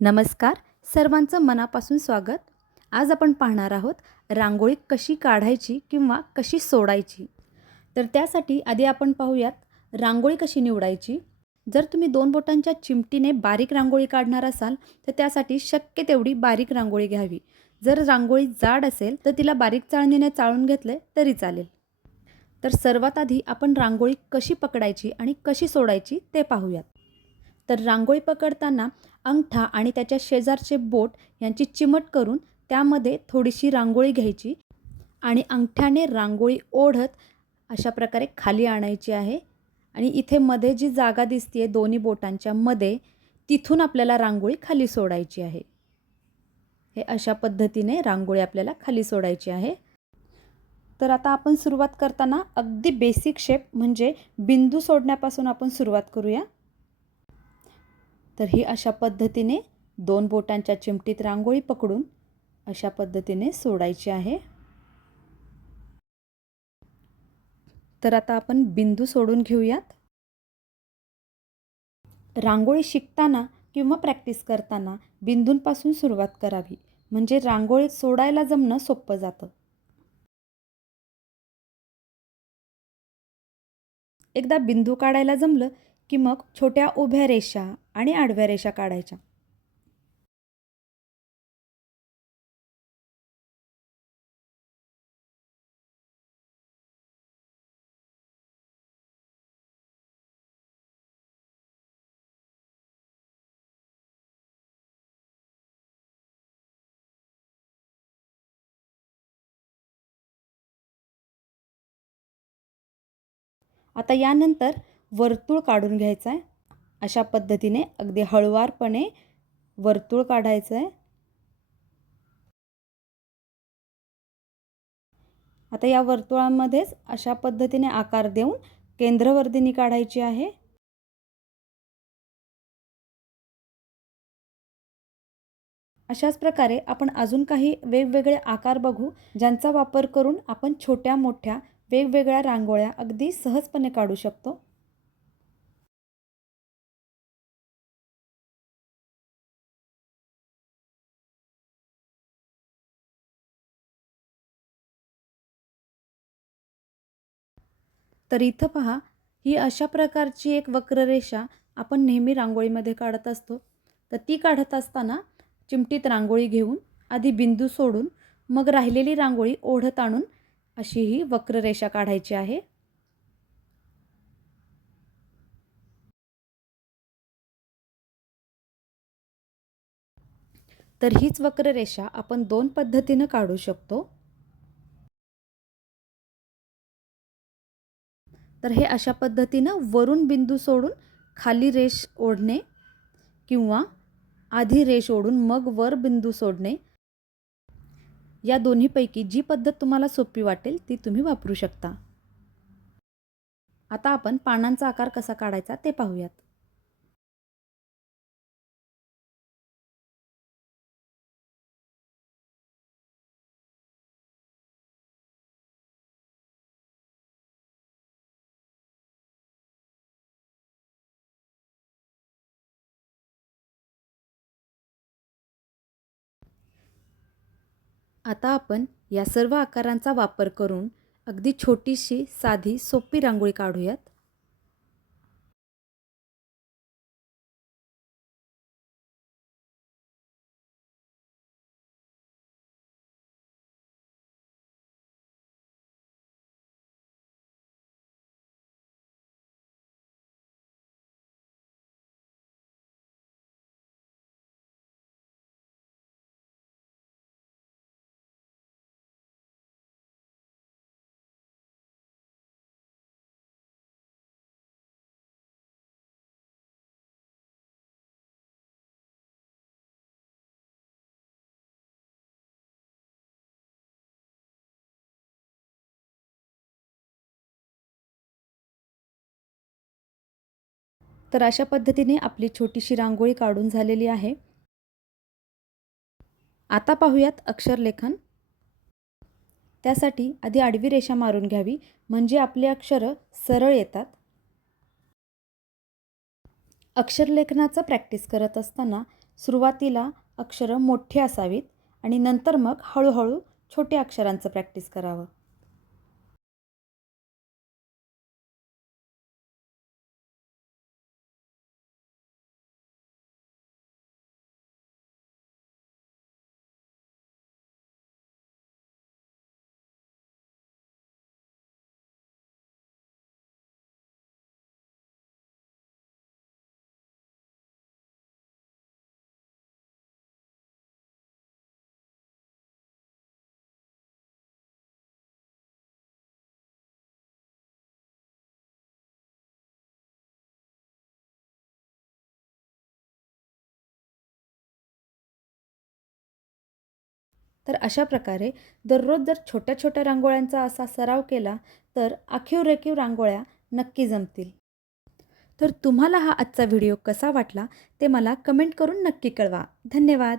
नमस्कार. सर्वांचं मनापासून स्वागत. आज आपण पाहणार आहोत रांगोळी कशी काढायची किंवा कशी सोडायची. तर त्यासाठी आधी आपण पाहूयात रांगोळी कशी निवडायची. जर तुम्ही 2 बोटांच्या चिमटीने बारीक रांगोळी काढणार असाल तर त्यासाठी शक्य तेवढी बारीक रांगोळी घ्यावी. जर रांगोळी जाड असेल तर तिला बारीक चाळणीने चाळून घेतले तरी चालेल. तर सर्वात आधी आपण रांगोळी कशी पकडायची आणि कशी सोडायची ते पाहूयात. तर रांगोळी पकडताना अंगठा आणि त्याच्या शेजारचे बोट यांची चिमट करून त्यामध्ये थोडीशी रांगोळी घ्यायची आणि अंगठ्याने रांगोळी ओढत अशा प्रकारे खाली आणायची आहे. आणि इथे मध्ये जी जागा दिसते दोन्ही बोटांच्या मध्ये, तिथून आपल्याला रांगोळी खाली सोडायची आहे. हे अशा पद्धतीने रांगोळी आपल्याला खाली सोडायची आहे. तर आता आपण सुरुवात करताना अगदी बेसिक शेप म्हणजे बिंदू सोडण्यापासून आपण सुरुवात करूया. तर ही अशा पद्धतीने 2 बोटांच्या चिमटीत रांगोळी पकडून अशा पद्धतीने सोडायची आहे. तर आता आपण बिंदू सोडून घेऊयात. रांगोळी शिकताना किंवा प्रॅक्टिस करताना बिंदूंपासून सुरुवात करावी, म्हणजे रांगोळी सोडायला जमणं सोपं जातं. एकदा बिंदू काढायला जमलं की मग छोट्या उभ्या रेषा आणि आडव्या रेषा काढायच्या. आता यानंतर वर्तुळ काढून घ्यायचं आहे. अशा पद्धतीने अगदी हळुवारपणे वर्तुळ काढायचं आहे. आता या वर्तुळामध्येच अशा पद्धतीने आकार देऊन केंद्रवर्धिनी काढायची आहे. अशाच प्रकारे आपण अजून काही वेगवेगळे आकार बघू, ज्यांचा वापर करून आपण छोट्या मोठ्या वेगवेगळ्या रांगोळ्या अगदी सहजपणे काढू शकतो. तर इथं पहा, ही अशा प्रकारची एक वक्ररेषा आपण नेहमी रांगोळीमध्ये काढत असतो. तर ती काढत असताना चिमटीत रांगोळी घेऊन आधी बिंदू सोडून मग राहिलेली रांगोळी ओढत आणून अशी ही वक्ररेषा काढायची आहे. तर हीच वक्ररेषा आपण 2 पद्धतीनं काढू शकतो. तर हे अशा पद्धतीनं वरून बिंदू सोडून खाली रेष ओढणे किंवा आधी रेष ओढून मग वर बिंदू सोडणे, या दोन्हीपैकी जी पद्धत तुम्हाला सोपी वाटेल ती तुम्ही वापरू शकता. आता आपण पानांचा आकार कसा काढायचा ते पाहूयात. आता आपण या सर्व आकारांचा वापर करून अगदी छोटीशी साधी सोपी रांगोळी काढूयात. तर अशा पद्धतीने आपली छोटीशी रांगोळी काढून झालेली आहे. आता पाहूयात अक्षरलेखन. त्यासाठी आधी आडवी रेषा मारून घ्यावी, म्हणजे आपली अक्षरं सरळ येतात. अक्षरलेखनाचं प्रॅक्टिस करत असताना सुरुवातीला अक्षरं मोठी असावीत आणि नंतर मग हळूहळू छोट्या अक्षरांचं प्रॅक्टिस करावं. तर अशा प्रकारे दररोज जर छोट्या छोट्या रांगोळ्यांचा असा सराव केला तर आखीव रेखीव रांगोळ्या नक्की जमतील. तर तुम्हाला हा आजचा व्हिडिओ कसा वाटला ते मला कमेंट करून नक्की कळवा. धन्यवाद.